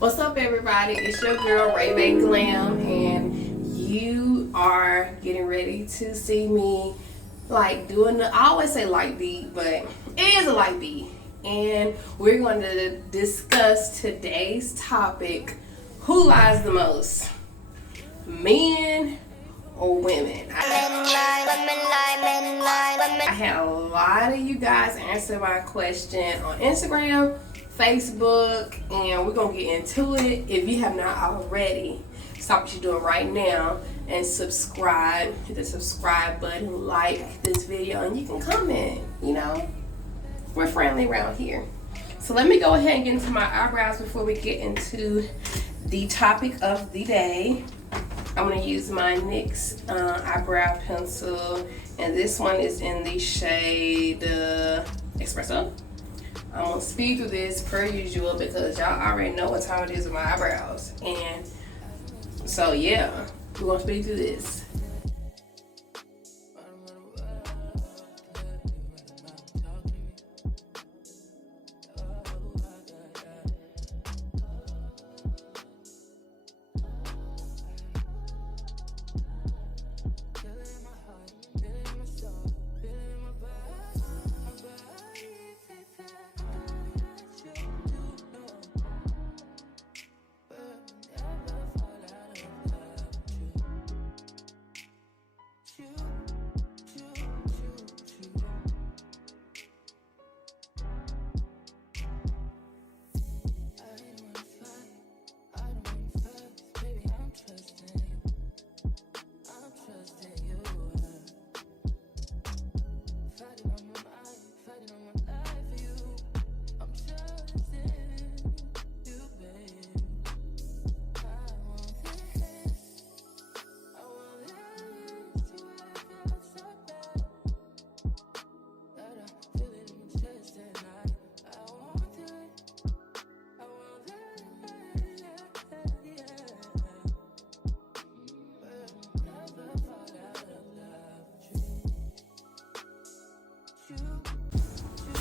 What's up, everybody? It's your girl Ray Glam, and you are getting ready to see me doing the, I always say light beat, but it is a light beat. And we're going to discuss today's topic: who lies the most, men or women? I had a lot of you guys answer my question on Instagram, Facebook, and we're gonna get into it. If you have not already, stop what you're doing right now and subscribe. Hit the subscribe button, like this video, and you can comment. You know, we're friendly around here. So let me go ahead and get into my eyebrows before we get into the topic of the day. I'm going to use my NYX eyebrow pencil, and this one is in the shade Espresso. I'm going to speed through this per usual because y'all already know what time it is with my eyebrows. And so yeah, we're going to speed through this.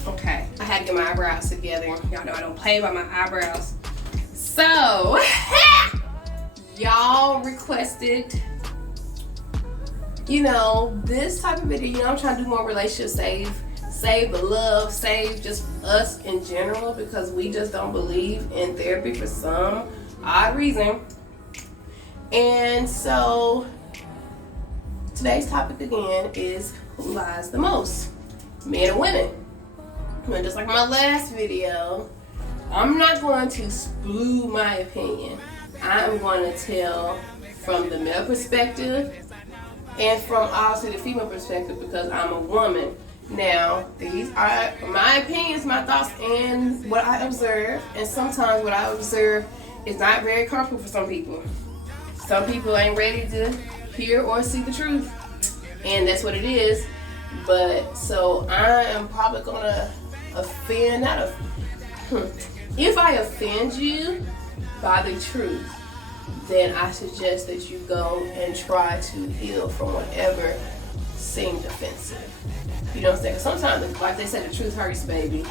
Okay, I had to get my eyebrows together. Y'all know I don't play by my eyebrows. So, y'all requested, this type of video. I'm trying to do more relationship save the love, save just us in general, because we just don't believe in therapy for some odd reason. And so, today's topic again is who lies the most, men or women. And just like my last video, I'm not going to spew my opinion. I'm going to tell from the male perspective and from obviously the female perspective, because I'm a woman. Now, these are my opinions, my thoughts, and what I observe. And sometimes what I observe is not very comfortable for some people. Some people ain't ready to hear or see the truth, and that's what it is. But so I am probably gonna offend, if I offend you by the truth, then I suggest that you go and try to heal from whatever seemed offensive. You know what I'm saying? Sometimes, like they said, the truth hurts, baby.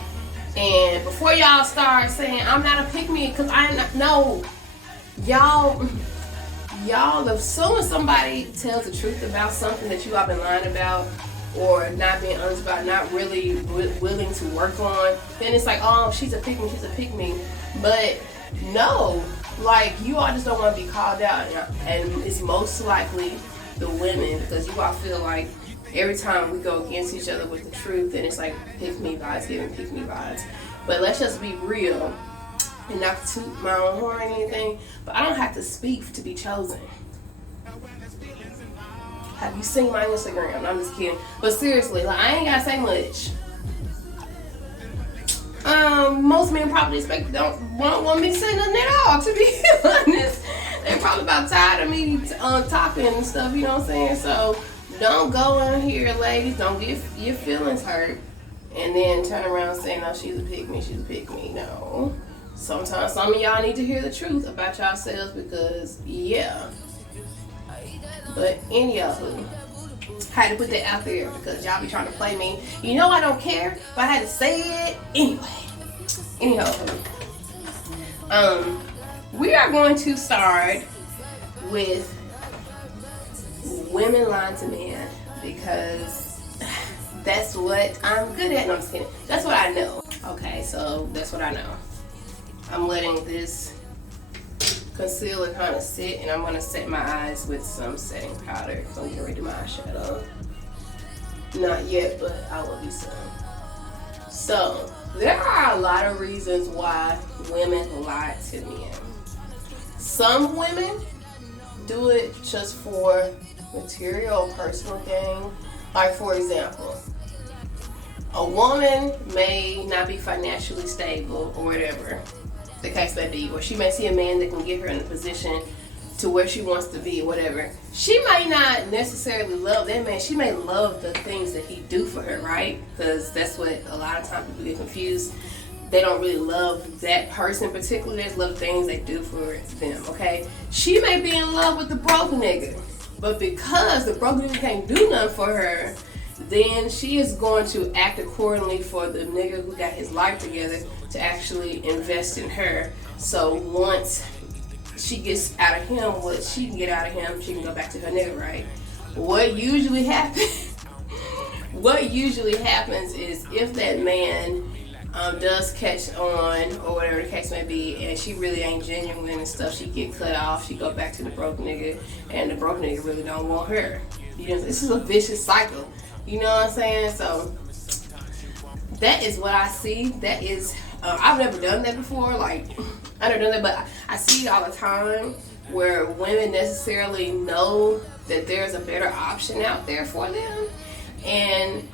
And before y'all start saying I'm not a pick-me, because I ain't, no, y'all, as soon as somebody tells the truth about something that you have been lying about, or not being honest about, not really willing to work on, then it's like, oh, she's a pick-me. But no, you all just don't want to be called out, and it's most likely the women, because you all feel like every time we go against each other with the truth, then it's like pick-me vibes, giving pick-me vibes. But let's just be real, and not to toot my own horn or anything, but I don't have to speak to be chosen. Have you seen my Instagram? I'm just kidding. But seriously, I ain't gotta say much. Most men probably don't want me to say nothing at all, to be honest. They're probably about tired of me talking and stuff, you know what I'm saying? So don't go in here, ladies. Don't get your feelings hurt and then turn around saying, no, she's a pick-me. No. Sometimes some of y'all need to hear the truth about yourselves, because, yeah. But anywho, I had to put that out there because y'all be trying to play me. You know I don't care, but I had to say it anyway. Anyhow, We are going to start with women lying to men because that's what I'm good at. No, I'm just kidding. That's what I know. Okay, so that's what I know. I'm letting this concealer kind of sit, and I'm going to set my eyes with some setting powder. So I'm getting ready to do my eyeshadow. Not yet, but I will be soon. So there are a lot of reasons why women lie to men. Some women do it just for material or personal gain. Like, for example, a woman may not be financially stable or whatever the case may be, or she may see a man that can get her in a position to where she wants to be, whatever. She might not necessarily love that man. She may love the things that he do for her, right? Because that's what a lot of times people get confused. They don't really love that person particularly. They love things they do for them, okay? She may be in love with the broke nigga, but because the broke nigga can't do nothing for her, then she is going to act accordingly for the nigga who got his life together to actually invest in her. So once she gets out of him what she can get out of him, she can go back to her nigga, right? What usually happens is if that man does catch on or whatever the case may be, and she really ain't genuine and stuff, she get cut off, she go back to the broke nigga, and the broke nigga really don't want her. You know, this is a vicious cycle. You know what I'm saying? So that is what I see. That is, I've never done that before. Like, I've never done that, but I see it all the time where women necessarily know that there's a better option out there for them,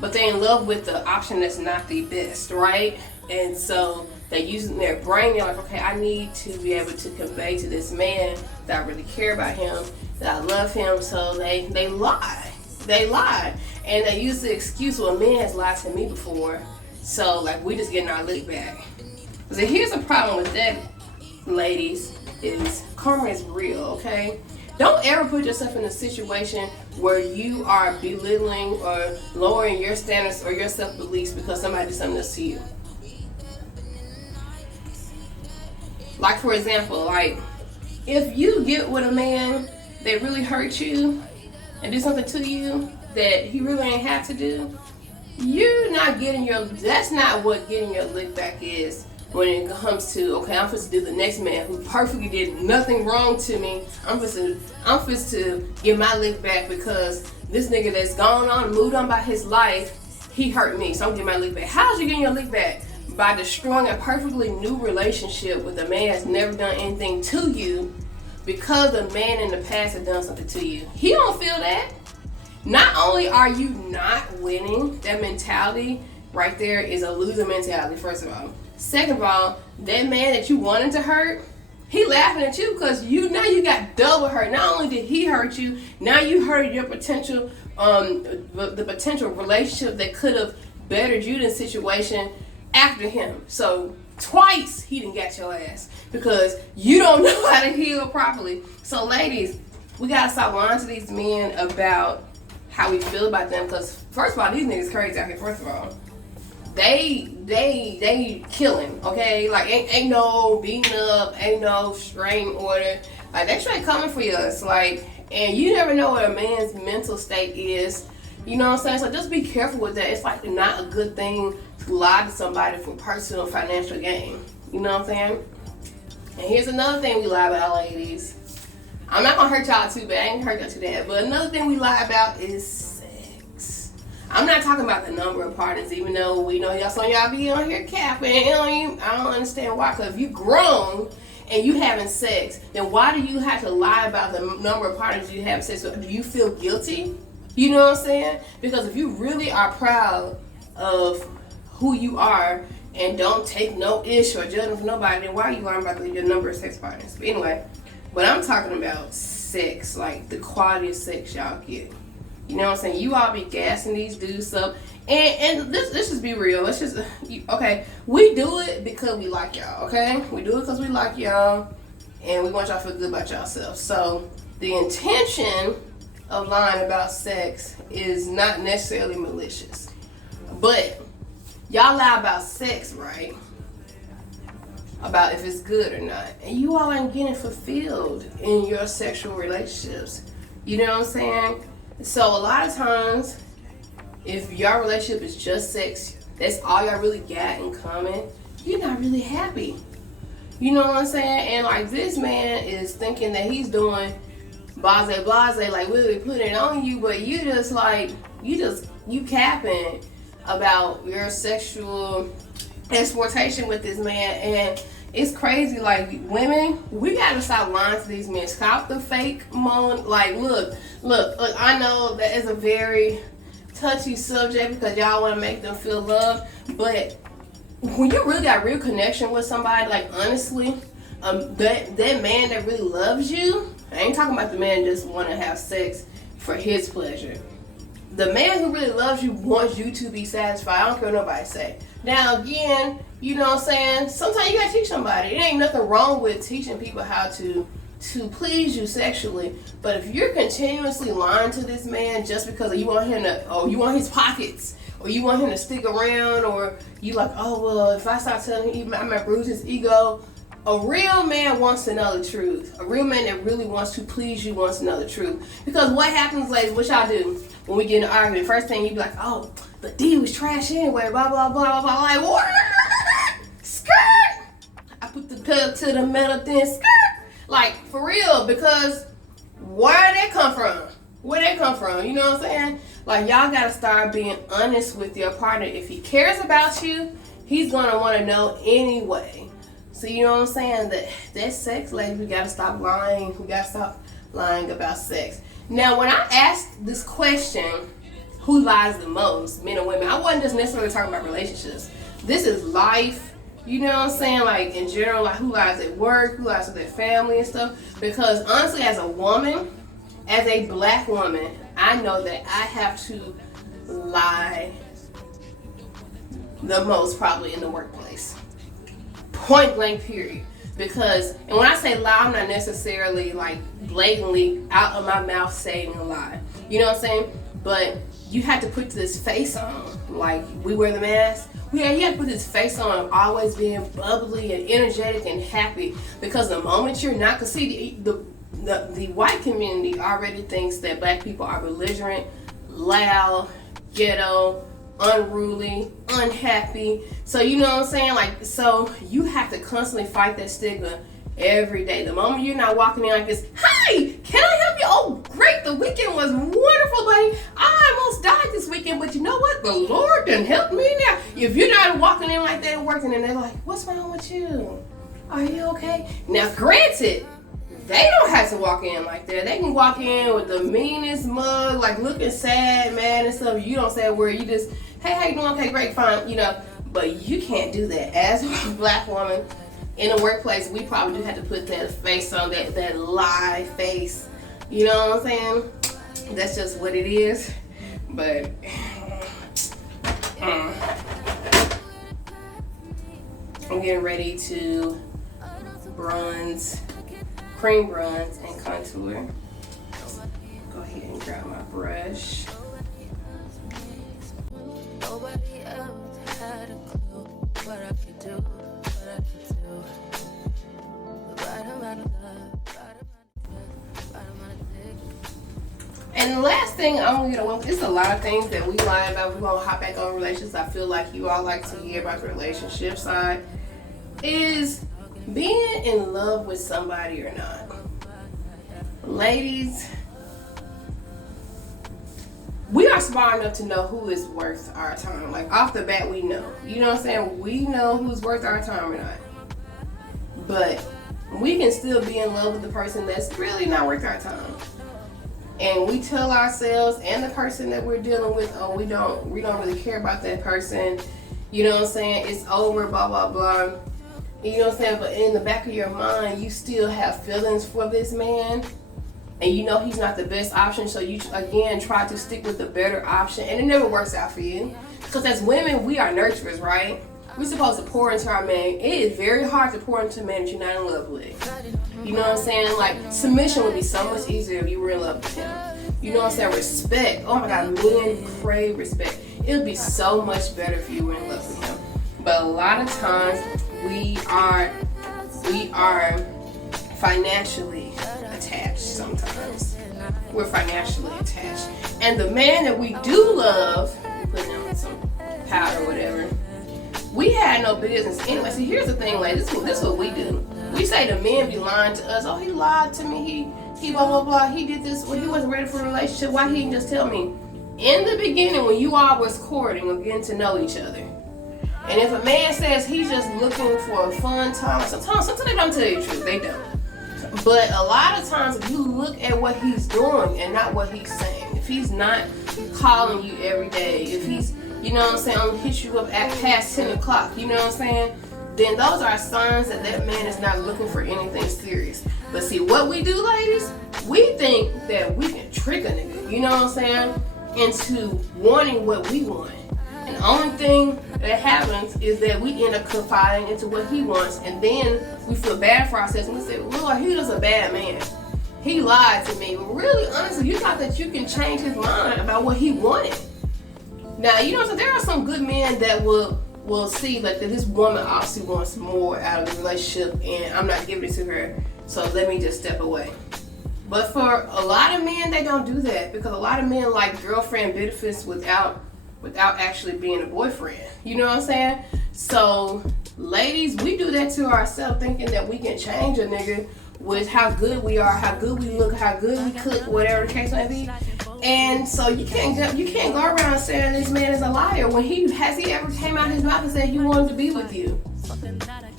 but they're in love with the option that's not the best, right? And so they're using their brain. They're like, okay, I need to be able to convey to this man that I really care about him, that I love him. So they lie. They lie. And they use the excuse, well, a man has lied to me before, so like we just getting our lick back. So here's a problem with that, ladies, is karma is real, okay? Don't ever put yourself in a situation where you are belittling or lowering your standards or your self-beliefs because somebody did something else to you. Like, for example, like, if you get with a man that really hurt you and do something to you that he really ain't have to do, you're not getting that's not what getting your lick back is when it comes to, okay, I'm supposed to do the next man who perfectly did nothing wrong to me. I'm supposed to get my lick back because this nigga that's gone on, moved on by his life, he hurt me, so I'm getting my lick back. How's you getting your lick back? By destroying a perfectly new relationship with a man that's never done anything to you because the man in the past had done something to you. He don't feel that. Not only are you not winning, that mentality right there is a loser mentality, first of all. Second of all, that man that you wanted to hurt, he laughing at you because now you got double hurt. Not only did he hurt you, now you hurt your potential, the potential relationship that could have bettered you in the situation after him. So twice he done got your ass because you don't know how to heal properly. So ladies, we gotta stop lying to these men about how we feel about them, because first of all, these niggas crazy out here. First of all, they killing, okay? Like ain't no beating up, ain't no restraining order. Like they straight coming for us. Like, and you never know what a man's mental state is. You know what I'm saying? So just be careful with that. It's like not a good thing to lie to somebody for personal financial gain. You know what I'm saying? And here's another thing we lie about, ladies. I'm not gonna hurt y'all too bad. I ain't hurt y'all too bad. But another thing we lie about is sex. I'm not talking about the number of partners, even though we know some of y'all be on here capping. I don't understand why. Because if you grown and you having sex, then why do you have to lie about the number of partners you have sex with? Do you feel guilty? You know what I'm saying? Because if you really are proud of who you are and don't take no ish or judging for nobody, then why are you lying about your number of sex partners? But anyway, but I'm talking about sex, like the quality of sex y'all get. You know what I'm saying? You all be gassing these dudes up. And let's just be real. Let's just, okay, we do it because we like y'all, okay? We do it because we like y'all and we want y'all to feel good about yourselves. So the intention of lying about sex is not necessarily malicious. But y'all lie about sex, right? about if it's good or not. And you all aren't getting fulfilled in your sexual relationships. You know what I'm saying? So a lot of times, if your relationship is just sex, that's all y'all really got in common, you're not really happy. You know what I'm saying? And like this man is thinking that he's doing blase, like really putting it on you, but you just like, you capping about your sexual exploitation with this man. And it's crazy. Like, women, we gotta stop lying to these men. Stop the fake moan. Like, look, I know that is a very touchy subject because y'all want to make them feel loved, but when you really got real connection with somebody, like, honestly, that man that really loves you, I ain't talking about the man just want to have sex for his pleasure. The man who really loves you wants you to be satisfied. I don't care what nobody say. Now, again, you know what I'm saying? Sometimes you gotta teach somebody. It ain't nothing wrong with teaching people how to please you sexually. But if you're continuously lying to this man just because you want him to, or you want his pockets, or you want him to stick around, or you like, oh, well, if I start telling him, I might bruise his ego. A real man wants to know the truth. A real man that really wants to please you wants to know the truth. Because what happens, ladies, what y'all do when we get in an argument? First thing you be like, oh, but D was trash anyway, blah, blah, blah, blah, blah. Like, what? Skirt! I put the pedal to the metal, then skirt. Like, for real, because where did that come from? Where did that come from? You know what I'm saying? Like, y'all gotta start being honest with your partner. If he cares about you, he's gonna wanna know anyway. So you know what I'm saying? That sex, ladies, we gotta stop lying. We gotta stop lying about sex. Now, when I asked this question, who lies the most, men or women, I wasn't just necessarily talking about relationships. This is life. You know what I'm saying? Like, in general, like, who lies at work, who lies with their family and stuff. Because honestly, as a woman, as a black woman, I know that I have to lie the most probably in the workplace. Point blank, period. Because, and when I say lie, I'm not necessarily like blatantly out of my mouth saying a lie. You know what I'm saying? But you have to put this face on. Like, we wear the mask. You have to put this face on of always being bubbly and energetic and happy. Because the moment you're not, because see, the white community already thinks that black people are belligerent, loud, ghetto, unruly, unhappy. So you know what I'm saying? Like, so you have to constantly fight that stigma every day. The moment you're not walking in like this, hi, can I help you? Oh, great, the weekend was wonderful, buddy. I almost died this weekend, but you know what? The Lord done helped me now. If you're not walking in like that and working, and they're like, what's wrong with you? Are you okay? Now, granted, they don't have to walk in like that. They can walk in with the meanest mug, like looking sad, mad and stuff. You don't say a word. You just, hey, how you doing? Okay, great, fine, you know. But you can't do that. As a black woman in the workplace, we probably do have to put that face on, that lie face. You know what I'm saying? That's just what it is. But I'm getting ready to bronze, cream bronze and contour. Go ahead and grab my brush. Nobody else had a clue what I could do, what I could do. And the last thing I'm gonna get, it's a lot of things that we lie about. We're gonna hop back on relationships. I feel like you all like to hear about the relationship side. Is being in love with somebody or not. Ladies, we are smart enough to know who is worth our time. Like, off the bat, we know. You know what I'm saying? We know who's worth our time or not. But we can still be in love with the person that's really not worth our time. And we tell ourselves and the person that we're dealing with, oh, we don't really care about that person. You know what I'm saying? It's over, blah, blah, blah. You know what I'm saying? But in the back of your mind, you still have feelings for this man. And you know he's not the best option. So you, again, try to stick with the better option. And it never works out for you. Because as women, we are nurturers, right? We're supposed to pour into our man. It is very hard to pour into a man that you're not in love with. You know what I'm saying? Like, submission would be so much easier if you were in love with him. You know what I'm saying? Respect. Oh my God, men crave respect. It would be so much better if you were in love with him. But a lot of times, we are we are financially attached sometimes. We're financially attached. And the man that we do love, putting on some powder or whatever, we had no business anyway. See, here's the thing, like this is what we do. We say the men be lying to us. Oh, he lied to me. He blah blah blah. He did this. Well, he wasn't ready for a relationship. Why he didn't just tell me? In the beginning, when you all was courting or getting to know each other, and if a man says he's just looking for a fun time, sometimes they don't tell you the truth. They don't. But a lot of times, if you look at what he's doing and not what he's saying, if he's not calling you every day, if he's, you know what I'm saying, only hit you up at past 10 o'clock, you know what I'm saying, then those are signs that that man is not looking for anything serious. But see, what we do, ladies, we think that we can trick a nigga, you know what I'm saying, into wanting what we want. And the only thing that happens is that we end up confiding into what he wants, and then we feel bad for ourselves, and we say, Lord, he was a bad man. He lied to me. But really, honestly, you thought that you can change his mind about what he wanted. Now, you know what I'm saying? There are some good men that will see like that this woman obviously wants more out of the relationship, and I'm not giving it to her, so let me just step away. But for a lot of men, they don't do that, because a lot of men like girlfriend benefits without actually being a boyfriend. You know what I'm saying? So, ladies, we do that to ourselves, thinking that we can change a nigga with how good we are, how good we look, how good we cook, whatever the case may be. And so you can't go around saying this man is a liar when has he ever came out his mouth and said he wanted to be with you?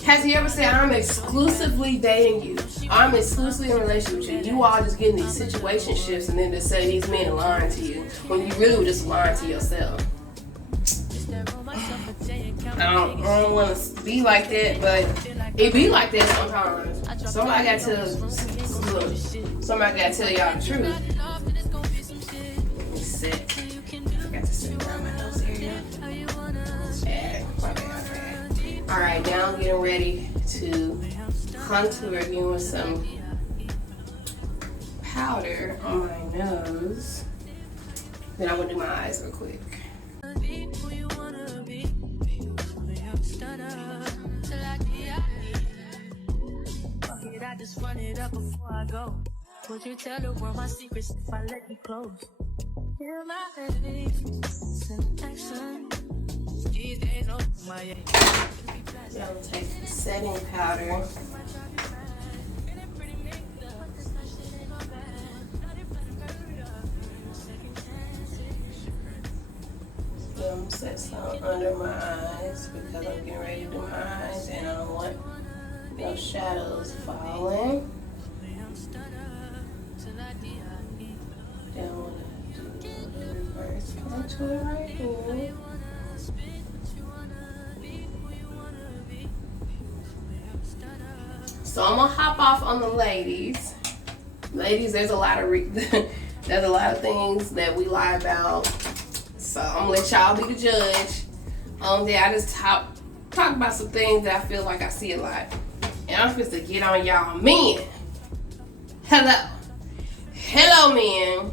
Has he ever said, I'm exclusively dating you, I'm exclusively in a relationship with you? You all just getting these situationships and then just say these men are lying to you when you really were just lying to yourself. I don't want to be like that, but it be like that sometimes. Somebody got to tell y'all the truth. Let me sit. I forgot to sit around my nose area. My bad. Alright, now I'm getting ready to contour again with some powder on my nose. Then I'm going to do my eyes real quick. I just run it up before I go. Would you tell the world my secrets if I let you close? Feel my face in action. These days over my Now we'll take the setting powder. Set some under my eyes because I'm getting ready to do my eyes and I don't want no shadows falling. Then I want to do the reverse contour right here. So I'm gonna hop off on the ladies. Ladies, there's a lot of there's a lot of things that we lie about. So I'm gonna let y'all be the judge. There I just talk about some things that I feel like I see a lot. And I'm supposed to get on y'all men. Hello men.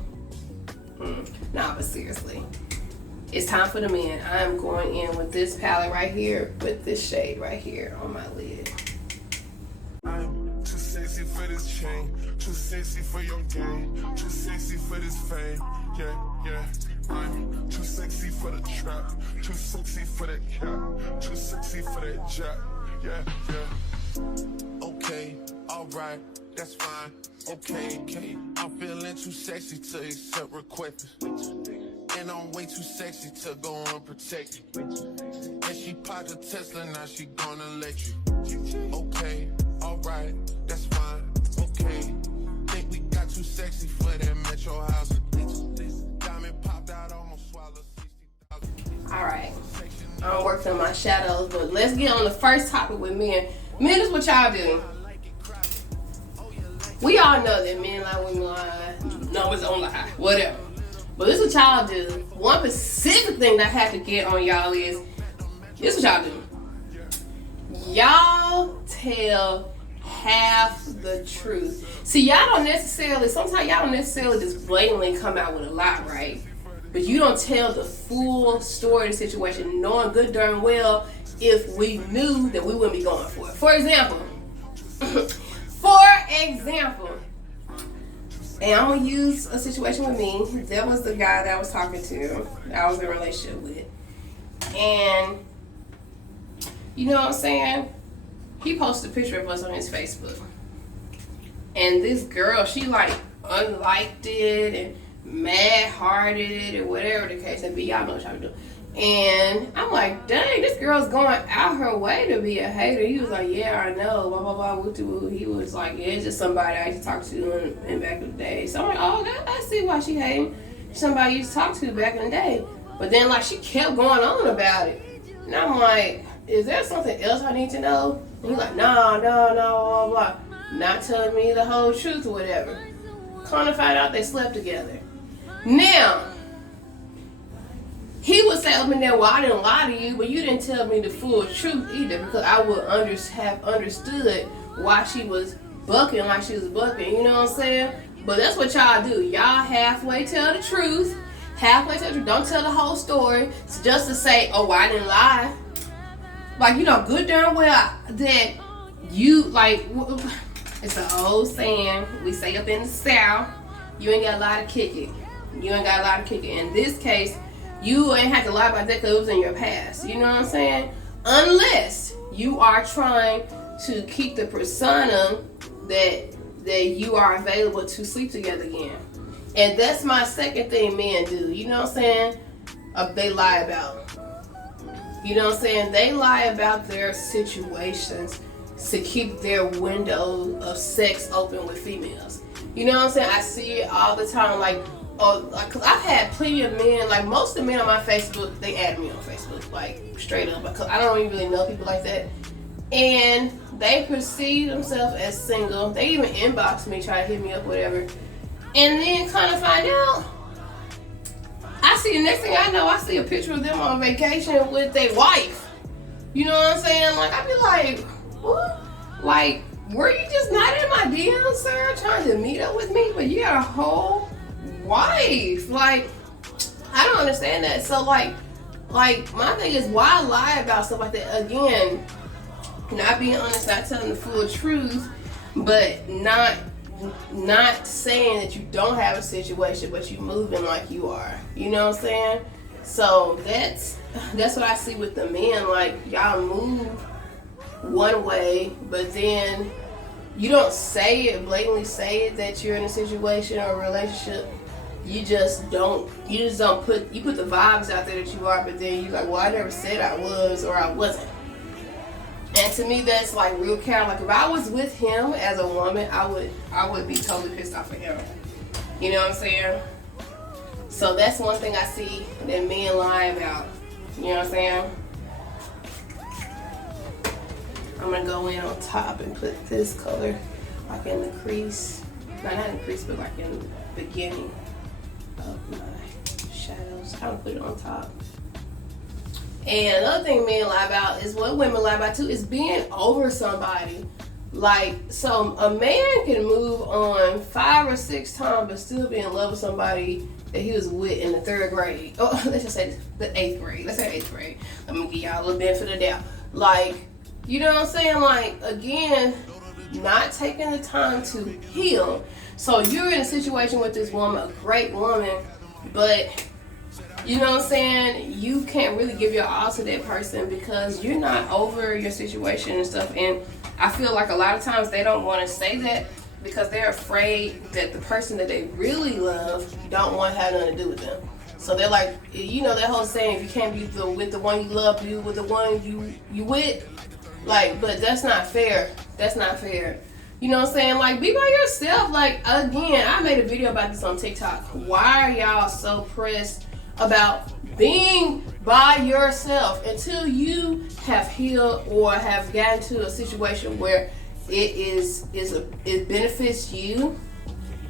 Nah, but seriously, it's time for the men. I'm going in with this palette right here, with this shade right here on my lid. I'm too sexy for this chain, too sexy for your game, too sexy for this fame. Yeah. I'm too sexy for the trap, too sexy for that cap, too sexy for that jack. Yeah. Okay, alright, that's fine. Okay, I'm feeling too sexy to accept requests. And I'm way too sexy to go unprotected. And she popped a Tesla, now she gonna let you. Okay, alright, that's fine. Okay, think we got too sexy for that metro house. Diamond popped out, almost swallowed 60,000. Alright, I'm working on my shadows, but let's get on the first topic with men. Men, this is what y'all do. We all know that men lie, women lie, numbers don't lie, whatever. But this is what y'all do. One specific thing that I have to get on y'all is, this is what y'all do. Y'all tell half the truth. See, y'all don't necessarily, sometimes y'all don't necessarily just blatantly come out with a lie, right? But you don't tell the full story of the situation, knowing good darn well if we knew that we wouldn't be going for it. For example, For example, and I'm gonna use a situation with me. That was the guy that I was talking to, that I was in a relationship with. And you know what I'm saying? He posted a picture of us on his Facebook. And this girl, she like unliked it and mad hearted it or whatever the case may be. Y'all know what y'all do. And I'm like, dang, this girl's going out her way to be a hater. He was like, yeah, I know, blah, blah, blah, woo-woo. He was like, yeah, it's just somebody I used to talk to in back in the day. So I'm like, oh, I see why she hating. Somebody you used to talk to back in the day. But then, like, she kept going on about it. And I'm like, is there something else I need to know? And he's like, no, blah, blah. Not telling me the whole truth or whatever. Come to find out they slept together. Now, he would say up in there, well, I didn't lie to you, but you didn't tell me the full truth either, because I would have understood why she was bucking like she was bucking, you know what I'm saying? But that's what y'all do. Y'all halfway tell the truth, halfway tell the truth, don't tell the whole story, just to say, oh, I didn't lie. Like, you know, good darn well that you, like, it's an old saying, we say up in the South, you ain't got a lot to kick it. You ain't got a lot to kick it. In this case, you ain't have to lie about that because it was in your past. You know what I'm saying? Unless you are trying to keep the persona that you are available to sleep together again. And that's my second thing men do. You know what I'm saying? They lie about. You know what I'm saying? They lie about their situations to keep their window of sex open with females. You know what I'm saying? I see it all the time. Like, cause I've had plenty of men, like most of the men on my Facebook, they add me on Facebook, like straight up, because I don't really know people like that. And they perceive themselves as single. They even inbox me, try to hit me up, whatever. And then kind of find out, I see the next thing I know, I see a picture of them on vacation with their wife. You know what I'm saying? Like, I be like, what? Like, were you just not in my DMs, sir, trying to meet up with me? But you got a whole wife. Like, I don't understand that. So like my thing is, why lie about stuff like that? Again, not being honest, not telling the full truth, but not saying that you don't have a situation, but you moving like you are. You know what I'm saying? So that's what I see with the men. Like, y'all move one way, but then you don't say it, blatantly say it that you're in a situation or a relationship. You put the vibes out there that you are, but then you're like, well, I never said I was or I wasn't. And to me, that's like real care. Like, if I was with him as a woman, I would be totally pissed off at him. You know what I'm saying? So that's one thing I see that men lie about. You know what I'm saying? I'm gonna go in on top and put this color like in the crease. No, not in the crease, but like in the beginning of my shadows. I'm gonna put it on top. And another thing men lie about is what women lie about too, is being over somebody. Like, so a man can move on 5 or 6 times but still be in love with somebody that he was with in the 3rd grade. Oh, let's just say the 8th grade. Let's say 8th grade. Let me give y'all a little benefit of the doubt. Like, you know what I'm saying? Like, again, not taking the time to heal. So you're in a situation with this woman, a great woman, but you know what I'm saying, you can't really give your all to that person because you're not over your situation and stuff. And I feel like a lot of times they don't want to say that because they're afraid that the person that they really love don't want to have nothing to do with them. So they're like, you know that whole saying, if you can't be with the one you love, be with the one you with. Like, but that's not fair. That's not fair. You know what I'm saying? Like, be by yourself. Like, again, I made a video about this on TikTok. Why are y'all so pressed about being by yourself until you have healed or have gotten to a situation where it benefits you?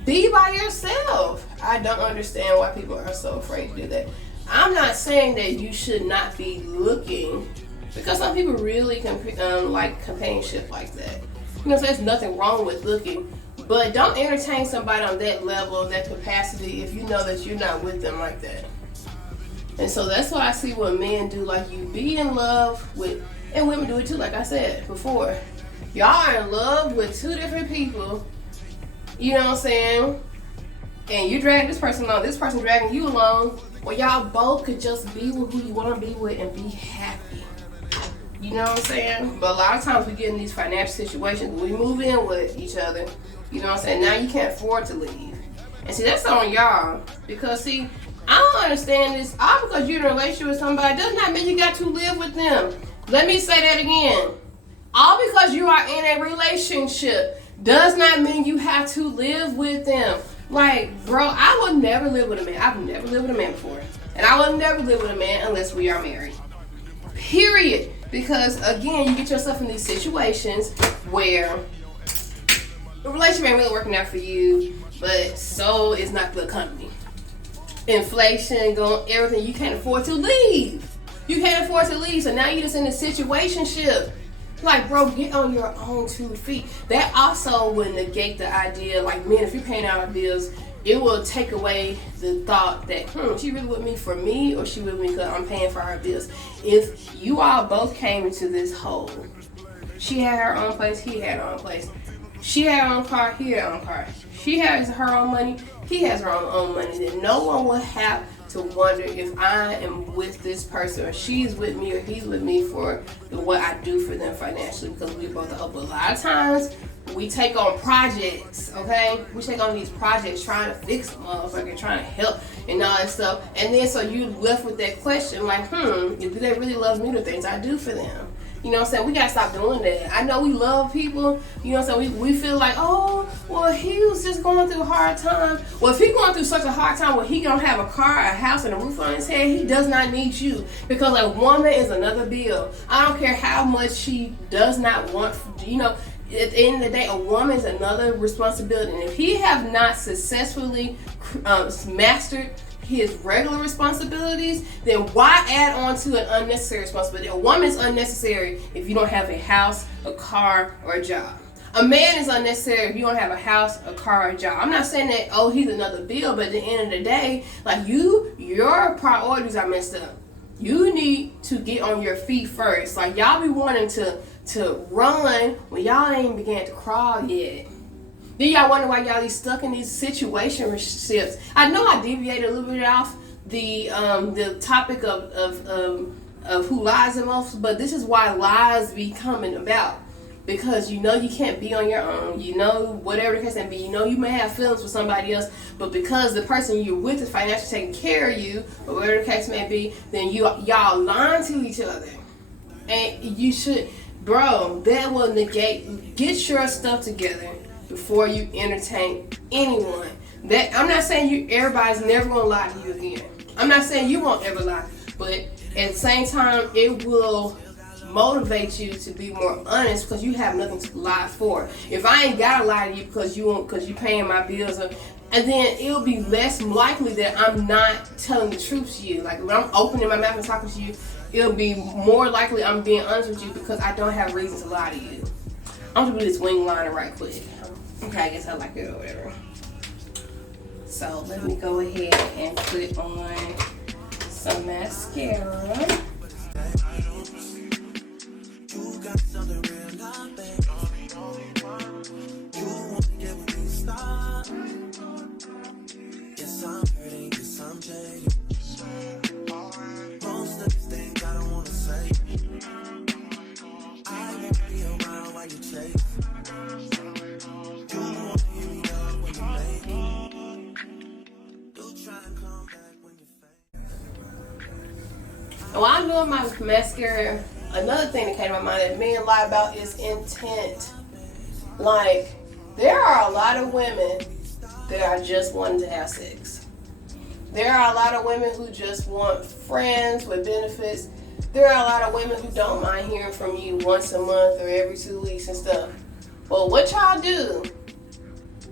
Be by yourself. I don't understand why people are so afraid to do that. I'm not saying that you should not be looking, because some people really like companionship like that. You know, so there's nothing wrong with looking, but don't entertain somebody on that level, that capacity, if you know that you're not with them like that. And so that's what I see what men do. Like, you be in love with, and women do it too, like I said before. Y'all are in love with two different people. You know what I'm saying? And you drag this person along, this person dragging you along. Well, y'all both could just be with who you want to be with and be happy. You know what I'm saying? But a lot of times we get in these financial situations, we move in with each other. You know what I'm saying? Now you can't afford to leave. And see, that's on y'all. Because see, I don't understand this. All because you're in a relationship with somebody does not mean you got to live with them. Let me say that again. All because you are in a relationship does not mean you have to live with them. Like, bro, I would never live with a man. I've never lived with a man before. And I will never live with a man unless we are married. Period. Because, again, you get yourself in these situations where the relationship ain't really working out for you, but so is not the economy. Inflation, going, everything. You can't afford to leave. You can't afford to leave. So now you're just in a situationship. Like, bro, get on your own 2 feet. That also would negate the idea, like, man, if you're paying out our bills, it will take away the thought that, she really with me for me, or she with me because I'm paying for her bills. If you all both came into this hole, she had her own place, he had her own place. She had her own car, he had her own car. She has her own money, he has her own money. Then no one will have to wonder if I am with this person, or she's with me, or he's with me for what I do for them financially, because we both are up. A lot of times we take on projects, okay? We take on these projects trying to fix a motherfucker, trying to help and all that stuff. And then so you left with that question like, do they really love me, the things I do for them? You know what I'm saying? We gotta stop doing that. I know we love people, you know what I'm saying? We feel like, oh, well, he was just going through a hard time. Well, if he's going through such a hard time where he don't have a car, a house, and a roof on his head, he does not need you. Because a woman is another bill. I don't care how much she does not want, you know, at the end of the day, a woman is another responsibility. And if he have not successfully mastered his regular responsibilities, then why add on to an unnecessary responsibility? A woman is unnecessary if you don't have a house, a car, or a job. A man is unnecessary if you don't have a house, a car, or a job. I'm not saying that, oh, he's another bill, but at the end of the day, like your priorities are messed up. You need to get on your feet first. Like, y'all be wanting to run when y'all ain't began to crawl yet. Then y'all wonder why y'all be stuck in these situationships. I know I deviated a little bit off the topic of who lies the most, but this is why lies be coming about. Because you know you can't be on your own. You know, whatever the case may be, you know you may have feelings for somebody else, but because the person you're with is financially taking care of you, or whatever the case may be, then y'all lying to each other. And you should, bro, that will negate, get your stuff together before you entertain anyone. That I'm not saying everybody's never gonna lie to you again. I'm not saying you won't ever lie, but at the same time, it will motivate you to be more honest because you have nothing to lie for. If I ain't gotta lie to you because you paying my bills, and then it'll be less likely that I'm not telling the truth to you. Like when I'm opening my mouth and talking to you, it'll be more likely I'm being honest with you because I don't have reason to lie to you. I'm gonna do this wing liner right quick. Okay, I guess I like it or whatever. So let me go ahead and put on some mascara. You got something real life, babe. You want to get with me, stop. Yes, I'm hurting, yes, I'm jaded. Most of these things I don't want to say. I won't be around while you chase. You want to hear me up when you make it. You try and come back when you fail. While I'm doing my mascara, another thing that came to my mind that men lie about is intent. Like, there are a lot of women that are just wanting to have sex. There are a lot of women who just want friends with benefits. There are a lot of women who don't mind hearing from you once a month or every 2 weeks and stuff. But what y'all do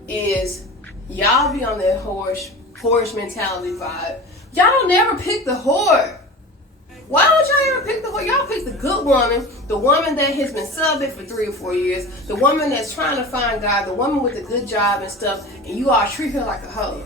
is y'all be on that whorish mentality vibe. Y'all don't never pick the whore. Why don't y'all ever pick the whore? Y'all pick the good woman, the woman that has been celibate for 3 or 4 years, the woman that's trying to find God, the woman with a good job and stuff, and you all treat her like a hoe.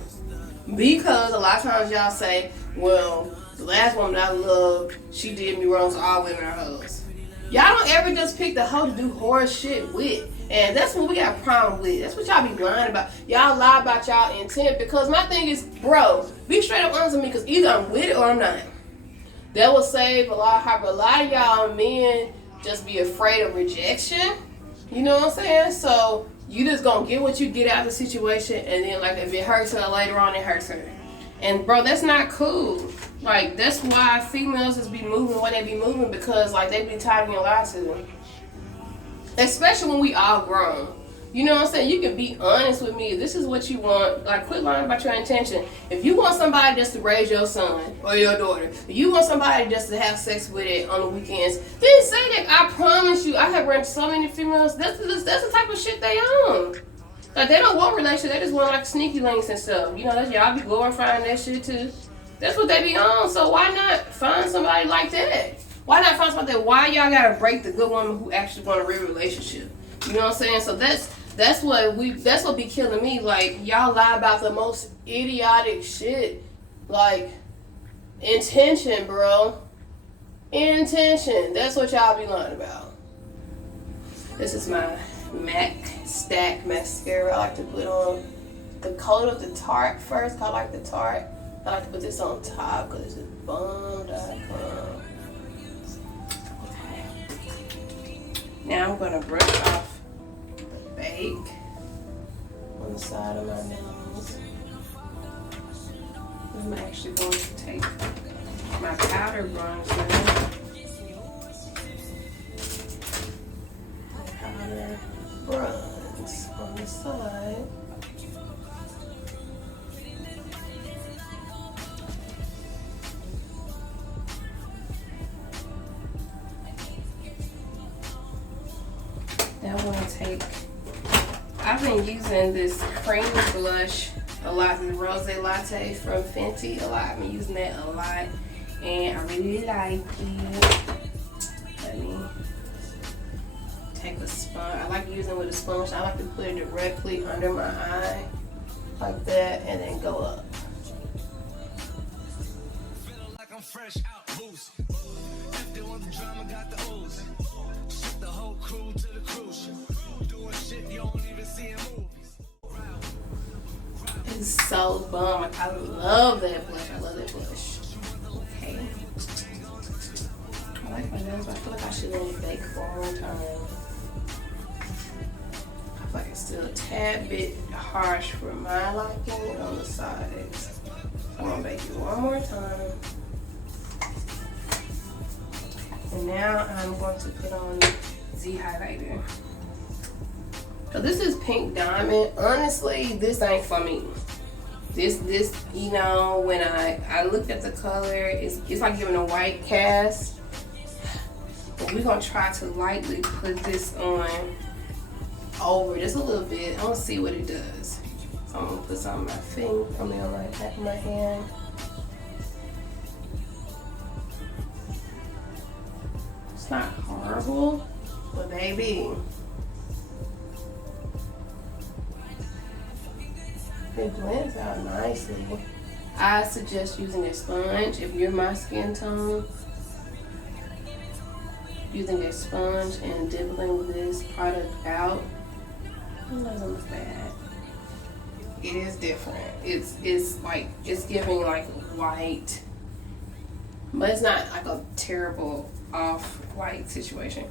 Because a lot of times y'all say, well, the last woman I loved, she did me wrong, so all women are hoes. Y'all don't ever just pick the hoe to do horse shit with. And that's what we got a problem with. That's what y'all be lying about. Y'all lie about y'all intent because my thing is, bro, be straight up honest with me because either I'm with it or I'm not. That will save a lot of y'all men just be afraid of rejection. You know what I'm saying? So you just gonna get what you get out of the situation, and then like if it hurts her later on, it hurts her. And bro, that's not cool. Like that's why females just be moving the way they be moving because like they be tired of being lied to. Especially when we all grown. You know what I'm saying? You can be honest with me. If this is what you want, like quit lying about your intention. If you want somebody just to raise your son or your daughter, if you want somebody just to have sex with it on the weekends, then say that. I promise you, I have run so many females. That's the type of shit they own. Like they don't want relationship, they just want like sneaky links and stuff. You know, that's y'all be glorifying that shit too. That's what they be on. So why not find somebody like that? Why not find somebody that? Why y'all gotta break the good woman who actually want a real relationship? You know what I'm saying? So that's what be killing me. Like y'all lie about the most idiotic shit. Like intention, bro. Intention. That's what y'all be lying about. This is my MAC Stack mascara. I like to put on the coat of the Tarte first. I like the Tarte. I like to put this on top because it's bomb.com. Now I'm going to brush off the bake on the side of my nose. I'm actually going to take my powder bronzer. Powder bronze on the side. Now I'm going to take, I've been using this cream blush a lot, the Rose Latte from Fenty a lot. I've been using that a lot and I really like it. Let me take a sponge. I like using it with a sponge. I like to put it directly under my eye like that and then go up. Like I'm fresh out loose. If they want the drama, got the ooze. Ship the whole crew to the cruise ship. Doing shit you don't even see in movies. It's so bomb. Like, I love that blush. I love that blush. Okay. I like my nails, but I feel like I should let it bake for one more time. I feel like it's still a tad bit harsh for my liking on the sides. So I'm gonna bake it one more time. And now I'm going to put on Z highlighter. So this is Pink Diamond. Honestly, this ain't for me. This, you know, when I looked at the color, it's like giving a white cast. But we're gonna try to lightly put this on over just a little bit. I want to see what it does. So I'm gonna put some on my finger, on my hand. It's not horrible, but baby, it blends out nicely. I suggest using a sponge if you're my skin tone. Using a sponge and dibbling this product out. It doesn't look bad. It is different. It's like it's giving like white, but it's not like a terrible off-white situation.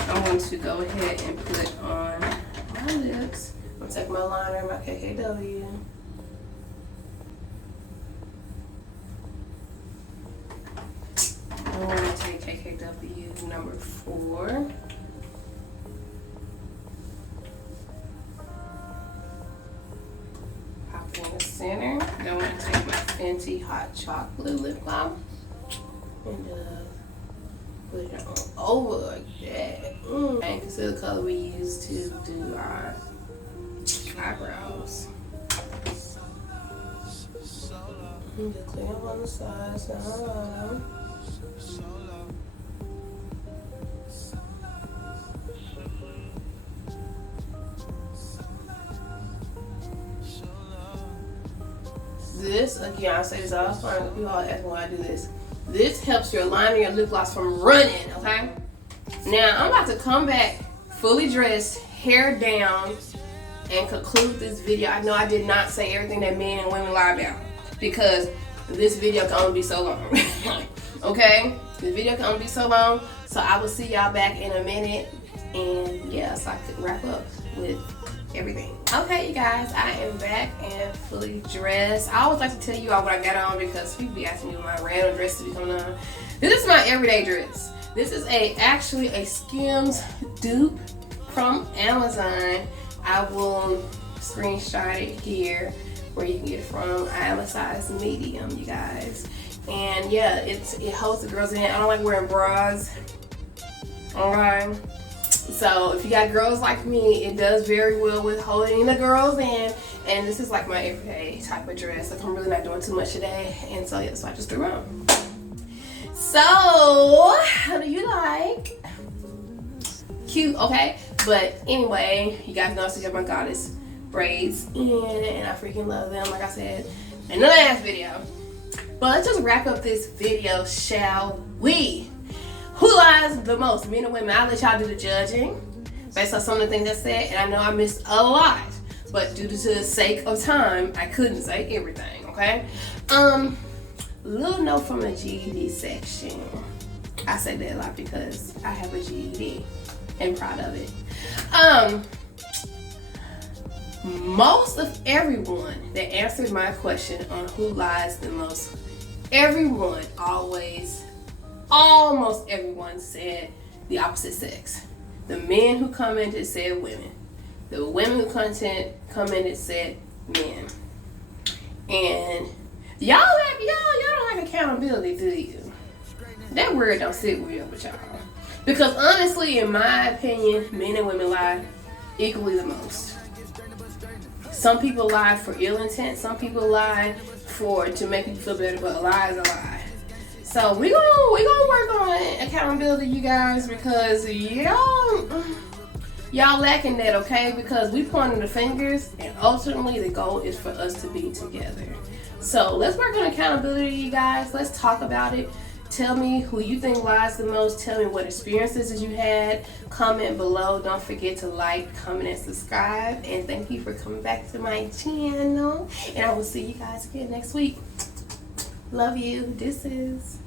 I'm going to go ahead and put on my lips. I'm going to take my liner, my KKW. I'm going to take KKW number 4. Pop in the center. Then I'm going to take my Fenty Hot Chocolate lip gloss and put it on over like that. And consider the color we use to do our eyebrows. Just clean up on the sides down. This, again, I say this all the time. People always ask me why I do this. This helps your liner, your lip gloss from running, okay? Now I'm about to come back fully dressed, hair down, and conclude this video. I know I did not say everything that men and women lie about because this video can only be so long. Okay? This video can only be so long. So I will see y'all back in a minute. And yeah, so I could wrap up with everything. Okay, you guys, I am back and fully dressed. I always like to tell you all what I got on because people be asking me what my random dress to be coming on. This is my everyday dress. This is actually a Skims dupe from Amazon. I will screenshot it here where you can get it from. I am a size medium, you guys. And yeah, it holds the girls in. I don't like wearing bras. Okay. So if you got girls like me, it does very well with holding the girls in. And this is like my everyday type of dress. Like I'm really not doing too much today. And so yeah, so I just threw it on. So, how do you like? Cute, okay? But anyway, you guys know I still have my goddess braids in, and I freaking love them, like I said in the last video. But let's just wrap up this video, shall we? Who lies the most, men or women? I'll let y'all do the judging based on some of the things I said, and I know I missed a lot, but due to the sake of time, I couldn't say everything, okay? Little note from the GED section. I say that a lot because I have a GED and proud of it. Most of everyone that answered my question on who lies the most, everyone almost everyone said the opposite sex. The men who commented said women. The women who commented said men. And y'all don't like accountability, do you? That word don't sit well with y'all. Because honestly, in my opinion, men and women lie equally the most. Some people lie for ill intent. Some people lie to make you feel better, but a lie is a lie. So we gonna work on accountability, you guys, because y'all lacking that, okay? Because we pointing the fingers, and ultimately the goal is for us to be together. So let's work on accountability, you guys. Let's talk about it. Tell me who you think lies the most. Tell me what experiences that you had. Comment below. Don't forget to like, comment, and subscribe. And thank you for coming back to my channel. And I will see you guys again next week. Love you. Deuces.